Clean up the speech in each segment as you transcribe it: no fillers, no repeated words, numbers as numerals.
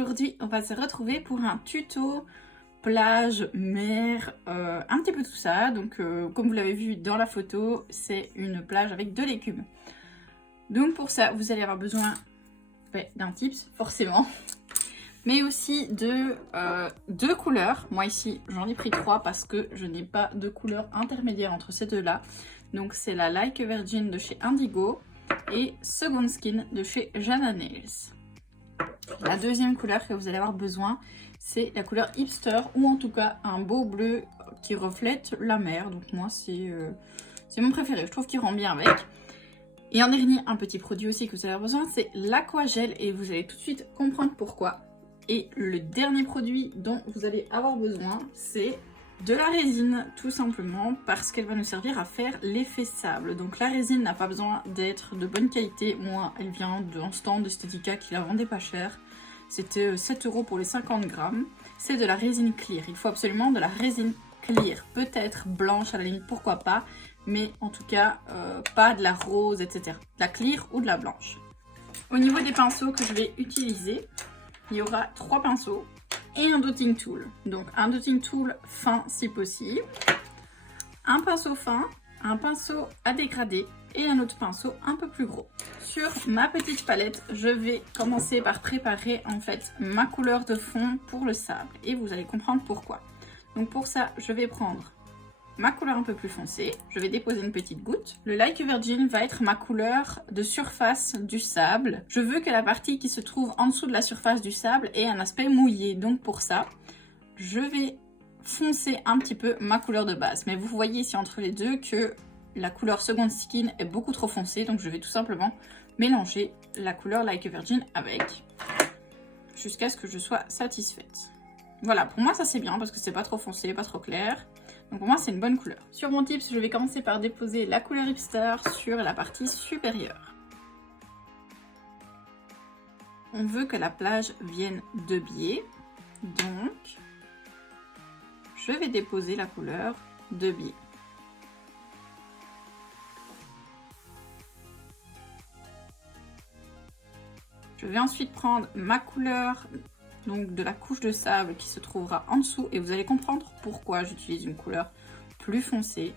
aujourd'hui on va se retrouver pour un tuto plage, mer, un petit peu tout ça. Donc comme vous l'avez vu dans la photo, c'est une plage avec de l'écume. Donc pour ça vous allez avoir besoin d'un tips forcément, mais aussi de deux couleurs. Moi ici j'en ai pris 3 parce que je n'ai pas de couleur intermédiaire entre ces deux là. Donc c'est la Like a Virgin de chez Indigo et Second Skin de chez Jana Nails. La deuxième couleur que vous allez avoir besoin, c'est la couleur Hipster, ou en tout cas un beau bleu qui reflète la mer. Donc moi c'est mon préféré, je trouve qu'il rend bien avec. Et en dernier, un petit produit aussi que vous allez avoir besoin, c'est l'Aquagel, et vous allez tout de suite comprendre pourquoi. Et le dernier produit dont vous allez avoir besoin, c'est de la résine, tout simplement parce qu'elle va nous servir à faire l'effet sable. Donc la résine n'a pas besoin d'être de bonne qualité. Moi, elle vient d'un stand d'Estetica qui la vendait pas cher. C'était 7 € pour les 50 grammes. C'est de la résine clear. Il faut absolument de la résine clear. Peut-être blanche à la limite, pourquoi pas. Mais en tout cas, pas de la rose, etc. De la clear ou de la blanche. Au niveau des pinceaux que je vais utiliser, il y aura 3 pinceaux et un dotting tool. Donc un dotting tool fin si possible, un pinceau fin, un pinceau à dégrader et un autre pinceau un peu plus gros. Sur ma petite palette, je vais commencer par préparer en fait ma couleur de fond pour le sable, et vous allez comprendre pourquoi. Donc pour ça, je vais prendre ma couleur un peu plus foncée, je vais déposer une petite goutte. Le Like a Virgin va être ma couleur de surface du sable. Je veux que la partie qui se trouve en dessous de la surface du sable ait un aspect mouillé. Donc pour ça, je vais foncer un petit peu ma couleur de base. Mais vous voyez ici entre les deux que la couleur Second Skin est beaucoup trop foncée. Donc je vais tout simplement mélanger la couleur Like a Virgin avec, jusqu'à ce que je sois satisfaite. Voilà, pour moi ça c'est bien parce que c'est pas trop foncé, pas trop clair. Donc pour moi c'est une bonne couleur. Sur mon tips, je vais commencer par déposer la couleur Hipster sur la partie supérieure. On veut que la plage vienne de biais, donc je vais déposer la couleur de biais. Je vais ensuite prendre ma couleur donc de la couche de sable qui se trouvera en dessous, et vous allez comprendre pourquoi j'utilise une couleur plus foncée.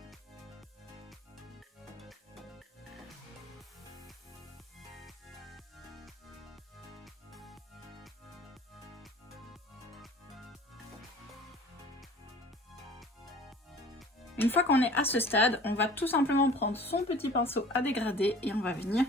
Une fois qu'on est à ce stade, on va tout simplement prendre son petit pinceau à dégrader et on va venir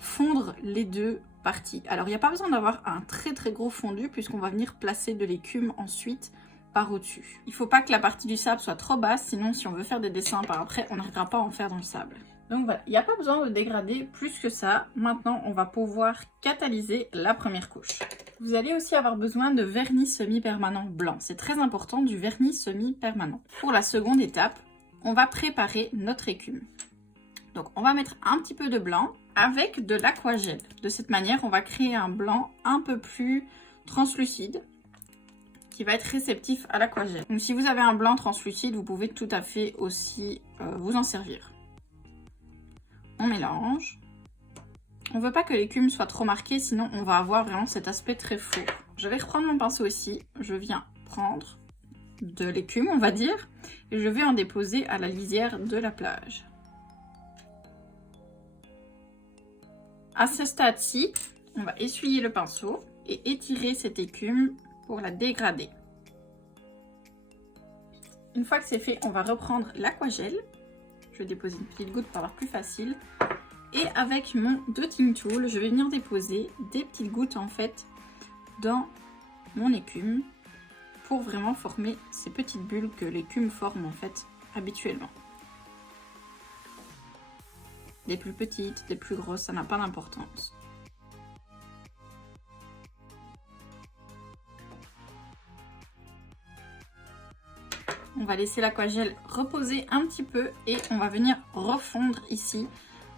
fondre les deux parties. Alors il n'y a pas besoin d'avoir un très gros fondu puisqu'on va venir placer de l'écume ensuite par au-dessus. Il ne faut pas que la partie du sable soit trop basse, sinon si on veut faire des dessins par après, on n'arrivera pas à en faire dans le sable. Donc voilà, il n'y a pas besoin de dégrader plus que ça. Maintenant, on va pouvoir catalyser la première couche. Vous allez aussi avoir besoin de vernis semi-permanent blanc. C'est très important, du vernis semi-permanent. Pour la seconde étape, on va préparer notre écume. Donc on va mettre un petit peu de blanc avec de l'Aquagel. De cette manière, on va créer un blanc un peu plus translucide qui va être réceptif à l'Aquagel. Donc si vous avez un blanc translucide, vous pouvez tout à fait aussi vous en servir. On mélange. On ne veut pas que l'écume soit trop marquée, sinon on va avoir vraiment cet aspect très faux. Je vais reprendre mon pinceau ici. Je viens prendre de l'écume, on va dire, et je vais en déposer à la lisière de la plage. À ce stade-ci, on va essuyer le pinceau et étirer cette écume pour la dégrader. Une fois que c'est fait, on va reprendre l'Aquagel. Je vais déposer une petite goutte pour avoir plus facile. Et avec mon dotting tool, je vais venir déposer des petites gouttes en fait dans mon écume pour vraiment former ces petites bulles que l'écume forme en fait habituellement. Des plus petites, des plus grosses, ça n'a pas d'importance. On va laisser l'Aquagel reposer un petit peu et on va venir refondre ici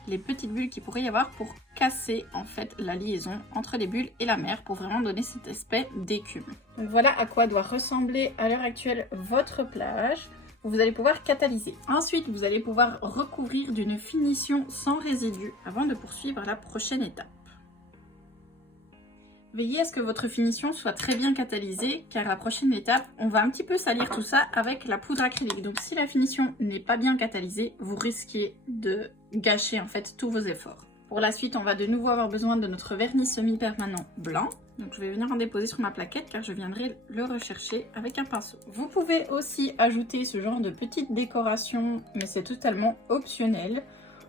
les petites bulles qu'il pourrait y avoir pour casser en fait la liaison entre les bulles et la mer pour vraiment donner cet aspect d'écume. Donc voilà à quoi doit ressembler à l'heure actuelle votre plage. Vous allez pouvoir catalyser. Ensuite, vous allez pouvoir recouvrir d'une finition sans résidus avant de poursuivre la prochaine étape. Veillez à ce que votre finition soit très bien catalysée, car la prochaine étape, on va un petit peu salir tout ça avec la poudre acrylique. Donc si la finition n'est pas bien catalysée, vous risquez de gâcher en fait tous vos efforts. Pour la suite, on va de nouveau avoir besoin de notre vernis semi-permanent blanc. Donc je vais venir en déposer sur ma plaquette car je viendrai le rechercher avec un pinceau. Vous pouvez aussi ajouter ce genre de petites décorations, mais c'est totalement optionnel.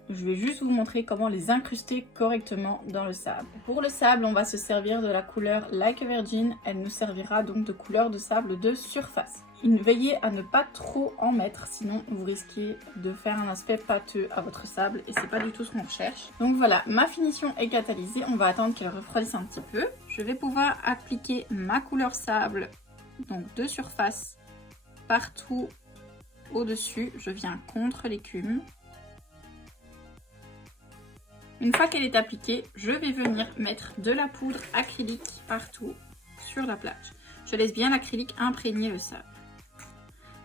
Je vais juste vous montrer comment les incruster correctement dans le sable. Pour le sable, on va se servir de la couleur Like a Virgin. Elle nous servira donc de couleur de sable de surface. Veillez à ne pas trop en mettre, sinon vous risquez de faire un aspect pâteux à votre sable et c'est pas du tout ce qu'on recherche. Donc voilà, ma finition est catalysée. On va attendre qu'elle refroidisse un petit peu. Je vais pouvoir appliquer ma couleur sable, donc de surface, partout au-dessus. Je viens contre l'écume. Une fois qu'elle est appliquée, je vais venir mettre de la poudre acrylique partout sur la plage. Je laisse bien l'acrylique imprégner le sable.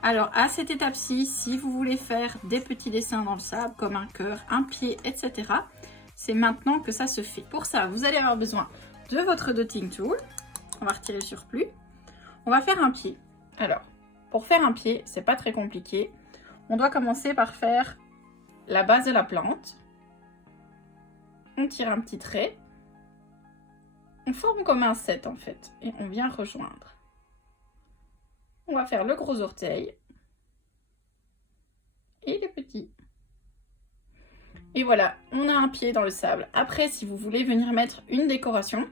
Alors à cette étape-ci, si vous voulez faire des petits dessins dans le sable, comme un cœur, un pied, etc., c'est maintenant que ça se fait. Pour ça, vous allez avoir besoin de votre dotting tool. On va retirer le surplus. On va faire un pied. Alors, pour faire un pied, c'est pas très compliqué. On doit commencer par faire la base de la plante. On tire un petit trait, on forme comme un 7 en fait, et on vient rejoindre. On va faire le gros orteil et les petits. Et voilà, on a un pied dans le sable. Après, si vous voulez venir mettre une décoration,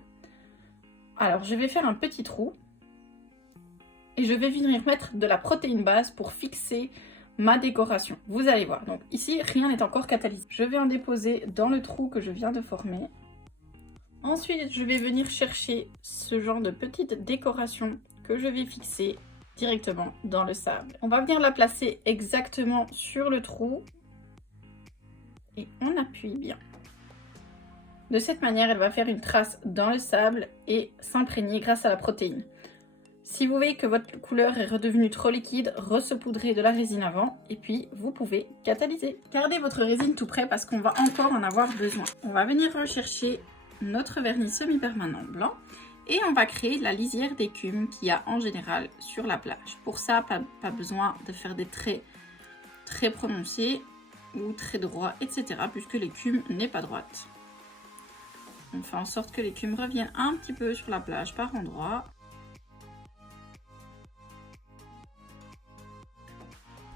alors je vais faire un petit trou et je vais venir mettre de la protéine base pour fixer ma décoration. Vous allez voir. Donc ici, rien n'est encore catalysé. Je vais en déposer dans le trou que je viens de former. Ensuite, je vais venir chercher ce genre de petite décoration que je vais fixer directement dans le sable. On va venir la placer exactement sur le trou et on appuie bien. De cette manière, elle va faire une trace dans le sable et s'imprégner grâce à la protéine. Si vous voyez que votre couleur est redevenue trop liquide, resaupoudrez de la résine avant et puis vous pouvez catalyser. Gardez votre résine tout prêt parce qu'on va encore en avoir besoin. On va venir rechercher notre vernis semi-permanent blanc et on va créer la lisière d'écume qu'il y a en général sur la plage. Pour ça, pas besoin de faire des traits très prononcés ou très droits, etc. puisque l'écume n'est pas droite. On fait en sorte que l'écume revienne un petit peu sur la plage par endroits.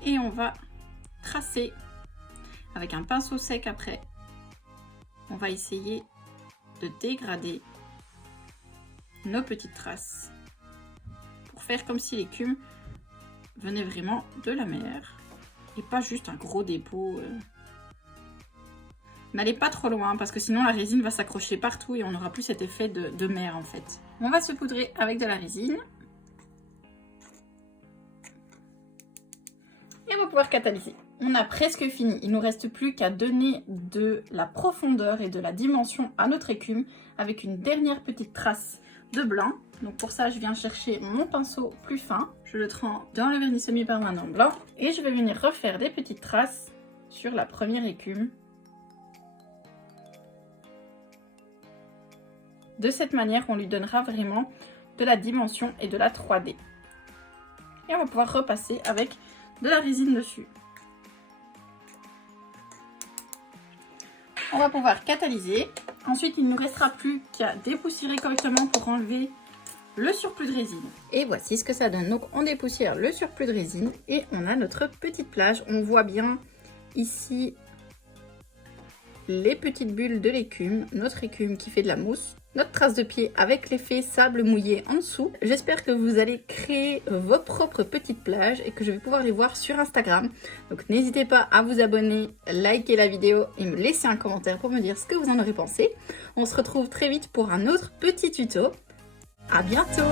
Et on va tracer avec un pinceau sec après. On va essayer de dégrader nos petites traces pour faire comme si l'écume venait vraiment de la mer et pas juste un gros dépôt. N'allez pas trop loin parce que sinon la résine va s'accrocher partout et on n'aura plus cet effet de mer en fait. On va se poudrer avec de la résine. Et on va pouvoir catalyser. On a presque fini. Il ne nous reste plus qu'à donner de la profondeur et de la dimension à notre écume avec une dernière petite trace de blanc. Donc pour ça, je viens chercher mon pinceau plus fin. Je le trempe dans le vernis semi-permanent blanc. Et je vais venir refaire des petites traces sur la première écume. De cette manière, on lui donnera vraiment de la dimension et de la 3D. Et on va pouvoir repasser avec de la résine dessus. On va pouvoir catalyser. Ensuite, il ne nous restera plus qu'à dépoussiérer correctement pour enlever le surplus de résine. Et voici ce que ça donne. Donc, on dépoussière le surplus de résine et on a notre petite plage. On voit bien ici les petites bulles de l'écume, notre écume qui fait de la mousse, notre trace de pied avec l'effet sable mouillé en dessous. J'espère que vous allez créer vos propres petites plages et que je vais pouvoir les voir sur Instagram. Donc n'hésitez pas à vous abonner, liker la vidéo et me laisser un commentaire pour me dire ce que vous en aurez pensé. On se retrouve très vite pour un autre petit tuto. À bientôt!